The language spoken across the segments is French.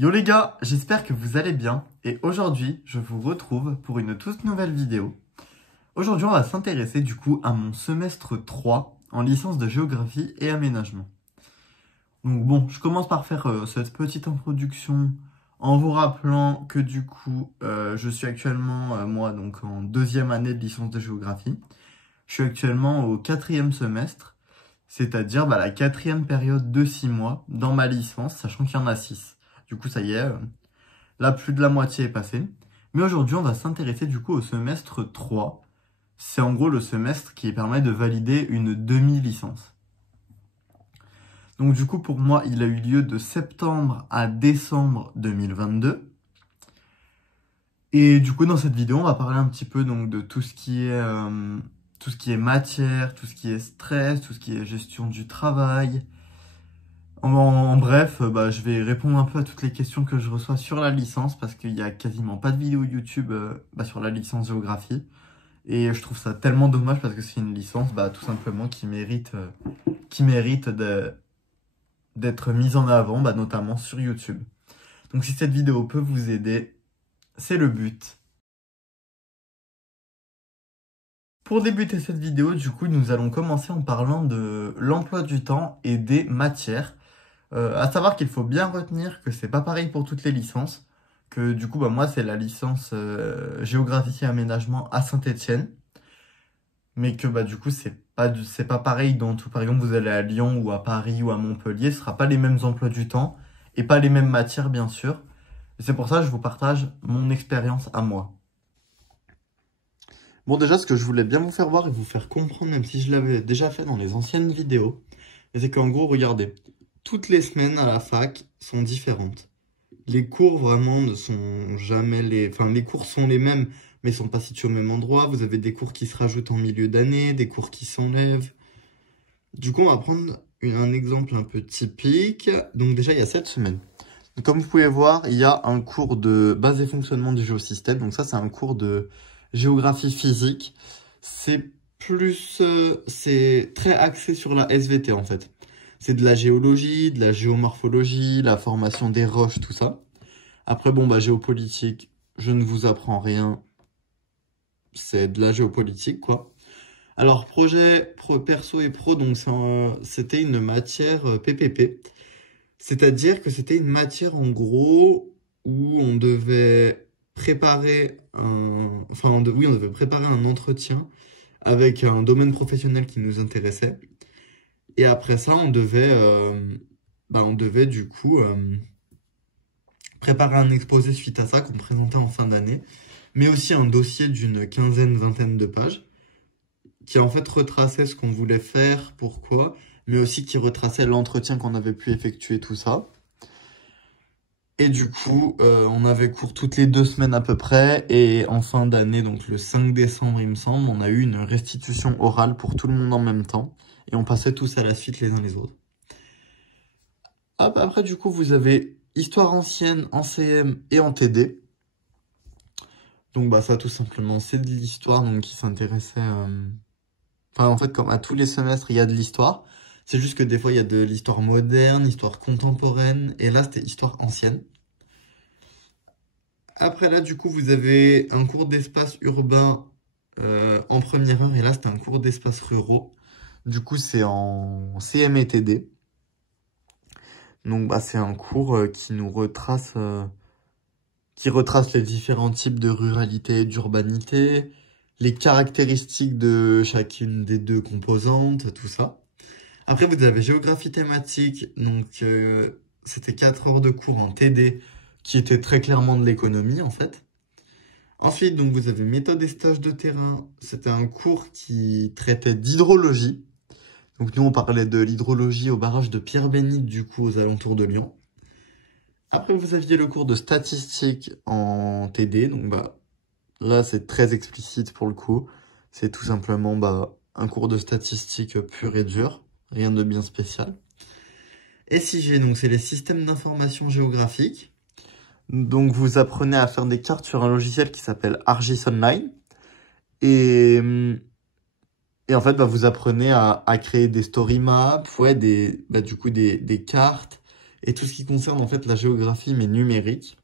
Yo les gars, j'espère que vous allez bien et aujourd'hui je vous retrouve pour une toute nouvelle vidéo. Aujourd'hui on va s'intéresser du coup à mon semestre 3 en licence de géographie et aménagement. Donc bon, je commence par faire cette petite introduction en vous rappelant que du coup je suis actuellement moi donc en deuxième année de licence de géographie. Je suis actuellement au quatrième semestre, c'est-à-dire la quatrième période de 6 mois dans ma licence, sachant qu'il y en a 6. Du coup ça y est, là plus de la moitié est passée. Mais aujourd'hui on va s'intéresser du coup au semestre 3. C'est en gros le semestre qui permet de valider une demi-licence. Donc du coup pour moi il a eu lieu de septembre à décembre 2022. Et du coup dans cette vidéo on va parler un petit peu donc de tout ce qui est matière, tout ce qui est stress, tout ce qui est gestion du travail. En bref, je vais répondre un peu à toutes les questions que je reçois sur la licence parce qu'il n'y a quasiment pas de vidéo YouTube sur la licence géographie. Et je trouve ça tellement dommage parce que c'est une licence tout simplement qui mérite d'être mise en avant, notamment sur YouTube. Donc si cette vidéo peut vous aider, c'est le but. Pour débuter cette vidéo, du coup, nous allons commencer en parlant de l'emploi du temps et des matières. À savoir qu'il faut bien retenir que c'est pas pareil pour toutes les licences. Que du coup, moi, c'est la licence géographie et aménagement à Saint-Étienne. Mais que du coup, c'est pas pareil dans tout. Par exemple, vous allez à Lyon ou à Paris ou à Montpellier, ce sera pas les mêmes emplois du temps et pas les mêmes matières, bien sûr. Et c'est pour ça que je vous partage mon expérience à moi. Bon, déjà, ce que je voulais bien vous faire voir et vous faire comprendre, même si je l'avais déjà fait dans les anciennes vidéos, c'est qu'en gros, regardez, toutes les semaines à la fac sont différentes. Les cours vraiment ne sont jamais les cours sont les mêmes, mais sont pas situés au même endroit. Vous avez des cours qui se rajoutent en milieu d'année, des cours qui s'enlèvent. Du coup, on va prendre un exemple un peu typique. Donc déjà, il y a cette semaine. Donc, comme vous pouvez voir, il y a un cours de base et fonctionnement du géosystème. Donc ça, c'est un cours de géographie physique. C'est très axé sur la SVT en fait. C'est de la géologie, de la géomorphologie, la formation des roches, tout ça. Après, géopolitique, je ne vous apprends rien. C'est de la géopolitique, quoi. Alors, projet perso et pro, donc c'était une matière PPP. C'est-à-dire que c'était une matière, en gros, où on devait préparer on devait préparer un entretien avec un domaine professionnel qui nous intéressait. Et après ça, on devait du coup préparer un exposé suite à ça qu'on présentait en fin d'année, mais aussi un dossier d'une vingtaine de pages qui en fait retraçait ce qu'on voulait faire, pourquoi, mais aussi qui retraçait l'entretien qu'on avait pu effectuer, tout ça. Et du coup, on avait cours toutes les 2 semaines à peu près, et en fin d'année, donc le 5 décembre il me semble, on a eu une restitution orale pour tout le monde en même temps. Et on passait tous à la suite les uns les autres. Hop, après, du coup, vous avez histoire ancienne en CM et en TD. Donc, ça, tout simplement, c'est de l'histoire donc qui s'intéressait... en fait, comme à tous les semestres, il y a de l'histoire. C'est juste que des fois, il y a de l'histoire moderne, histoire contemporaine. Et là, c'était histoire ancienne. Après, là, du coup, vous avez un cours d'espace urbain en première heure. Et là, c'était un cours d'espace ruraux. Du coup, c'est en CM et TD. Donc, c'est un cours qui nous retrace, les différents types de ruralité et d'urbanité, les caractéristiques de chacune des 2 composantes, tout ça. Après, vous avez géographie thématique. Donc, c'était 4 heures de cours en TD qui était très clairement de l'économie, en fait. Ensuite, donc, vous avez méthode et stage de terrain. C'était un cours qui traitait d'hydrologie. Donc nous, on parlait de l'hydrologie au barrage de Pierre-Bénite, du coup, aux alentours de Lyon. Après, vous aviez le cours de statistique en TD. Donc là, c'est très explicite pour le coup. C'est tout simplement un cours de statistique pur et dur. Rien de bien spécial. SIG, donc c'est les systèmes d'information géographique. Donc vous apprenez à faire des cartes sur un logiciel qui s'appelle ArcGIS Online. Et en fait, vous apprenez à créer des story maps, des cartes, et tout ce qui concerne en fait la géographie mais numérique.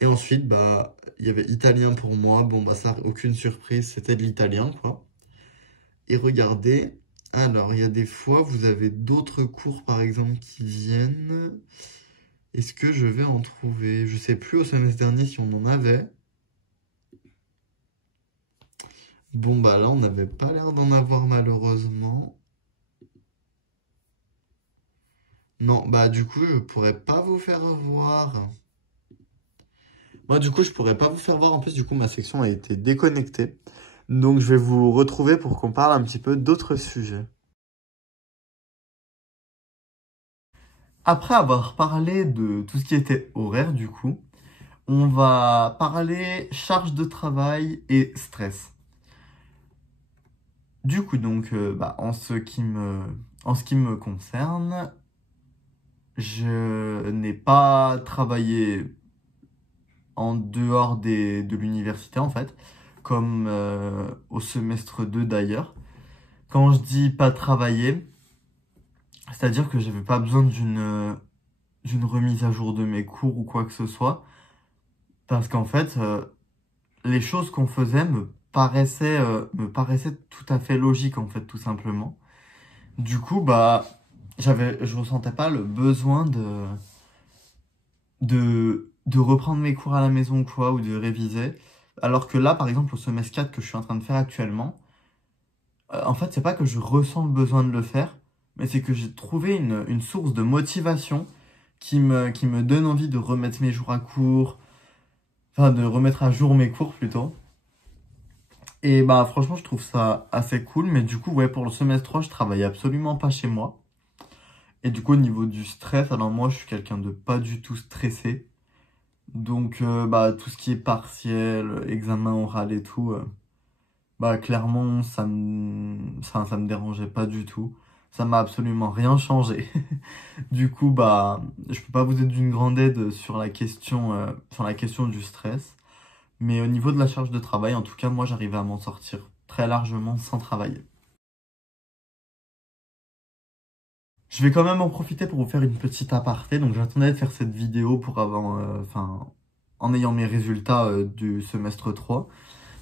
Et ensuite, bah, il y avait italien pour moi. Bon, bah, ça, aucune surprise, c'était de l'italien, quoi. Et regardez, alors, il y a des fois, vous avez d'autres cours, par exemple, qui viennent. Est-ce que je vais en trouver? Je sais plus au semestre dernier si on en avait. Bon, bah là, on n'avait pas l'air d'en avoir, malheureusement. Non, bah, du coup, je pourrais pas vous faire voir. Moi, du coup, je pourrais pas vous faire voir. En plus, du coup, ma section a été déconnectée. Donc, je vais vous retrouver pour qu'on parle un petit peu d'autres sujets. Après avoir parlé de tout ce qui était horaire, du coup, on va parler charge de travail et stress. Du coup, donc, bah, en ce qui me concerne, je n'ai pas travaillé en dehors de l'université, en fait, comme au semestre 2 d'ailleurs. Quand je dis pas travailler, c'est-à-dire que j'avais pas besoin d'une remise à jour de mes cours ou quoi que ce soit, parce qu'en fait, les choses qu'on faisait me paraissaient tout à fait logiques, en fait, tout simplement. Du coup, bah, je ressentais pas le besoin de reprendre mes cours à la maison, quoi, ou de réviser. Alors que là, par exemple, au semestre 4 que je suis en train de faire actuellement, en fait, c'est pas que je ressens le besoin de le faire, mais c'est que j'ai trouvé une source de motivation qui me donne envie de remettre mes jours à court, enfin, de remettre à jour mes cours plutôt. Et bah, franchement, je trouve ça assez cool, mais du coup, ouais, pour le semestre 3, je travaille absolument pas chez moi. Et du coup, au niveau du stress, alors moi, je suis quelqu'un de pas du tout stressé. Donc, bah, tout ce qui est partiel, examen oral et tout, bah, clairement, ça me dérangeait pas du tout. Ça m'a absolument rien changé. Du coup, bah, je peux pas vous être d'une grande aide sur la question du stress. Mais au niveau de la charge de travail, en tout cas, moi, j'arrivais à m'en sortir très largement sans travailler. Je vais quand même en profiter pour vous faire une petite aparté. Donc, j'attendais de faire cette vidéo pour avoir, enfin, en ayant mes résultats du semestre 3.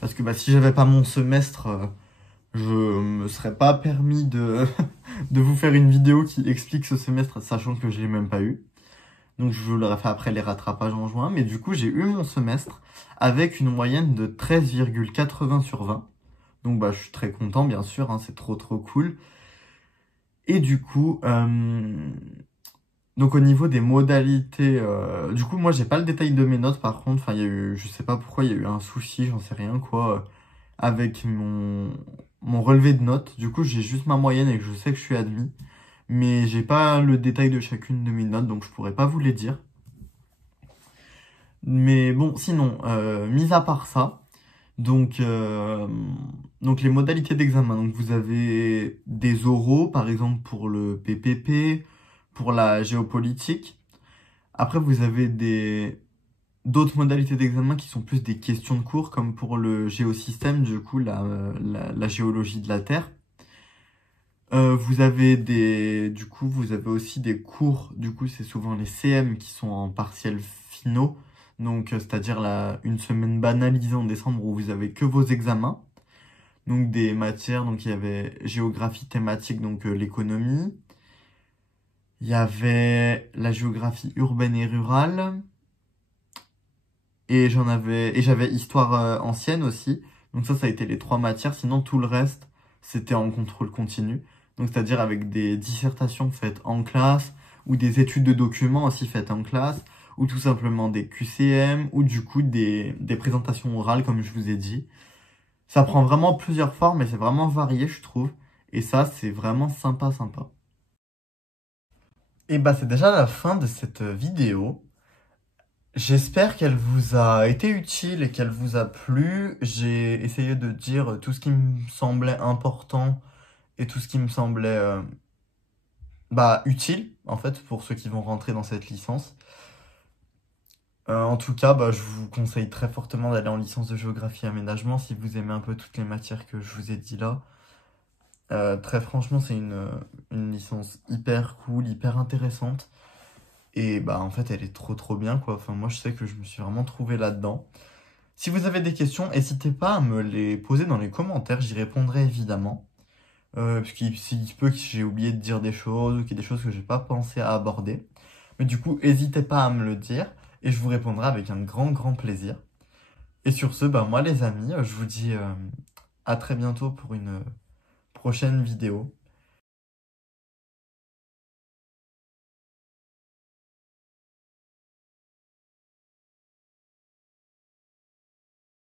Parce que bah, si j'avais pas mon semestre, je me serais pas permis de vous faire une vidéo qui explique ce semestre, sachant que je l'ai même pas eu. Donc, je vous l'aurais fait après les rattrapages en juin. Mais du coup, j'ai eu mon semestre avec une moyenne de 13,80 sur 20. Donc, bah, je suis très content, bien sûr. Hein, c'est trop, trop cool. Et du coup, donc au niveau des modalités, du coup moi j'ai pas le détail de mes notes par contre, enfin il y a eu, je sais pas pourquoi il y a eu un souci, j'en sais rien quoi, avec mon relevé de notes. Du coup j'ai juste ma moyenne et que je sais que je suis admis, mais j'ai pas le détail de chacune de mes notes donc je pourrais pas vous les dire. Mais bon sinon, mis à part ça, donc, donc les modalités d'examen, donc vous avez des oraux par exemple pour le PPP, pour la géopolitique. Après, vous avez d'autres modalités d'examen qui sont plus des questions de cours, comme pour le géosystème, du coup, la géologie de la Terre. Du coup, vous avez aussi des cours, du coup, c'est souvent les CM qui sont en partiels finaux. Donc, c'est-à-dire une semaine banalisée en décembre où vous avez que vos examens. Donc, des matières, donc il y avait géographie thématique, donc l'économie. Il y avait la géographie urbaine et rurale. Et j'avais histoire ancienne aussi. Donc ça a été les trois matières. Sinon, tout le reste, c'était en contrôle continu. Donc, c'est-à-dire avec des dissertations faites en classe, ou des études de documents aussi faites en classe, ou tout simplement des QCM, ou du coup des présentations orales, comme je vous ai dit. Ça prend vraiment plusieurs formes, et c'est vraiment varié, je trouve. Et ça, c'est vraiment sympa, sympa. Et bah, c'est déjà la fin de cette vidéo. J'espère qu'elle vous a été utile et qu'elle vous a plu. J'ai essayé de dire tout ce qui me semblait important et tout ce qui me semblait bah, utile, en fait, pour ceux qui vont rentrer dans cette licence. En tout cas, bah, je vous conseille très fortement d'aller en licence de géographie et aménagement si vous aimez un peu toutes les matières que je vous ai dit là. Très franchement, c'est une licence hyper cool, hyper intéressante. Et bah en fait elle est trop bien quoi. Enfin moi je sais que je me suis vraiment trouvé là-dedans. Si vous avez des questions, n'hésitez pas à me les poser dans les commentaires, j'y répondrai évidemment. Parce qu'il se peut que j'ai oublié de dire des choses ou qu'il y a des choses que j'ai pas pensé à aborder. Mais du coup, n'hésitez pas à me le dire et je vous répondrai avec un grand plaisir. Et sur ce, bah moi les amis, je vous dis à très bientôt pour une prochaine vidéo.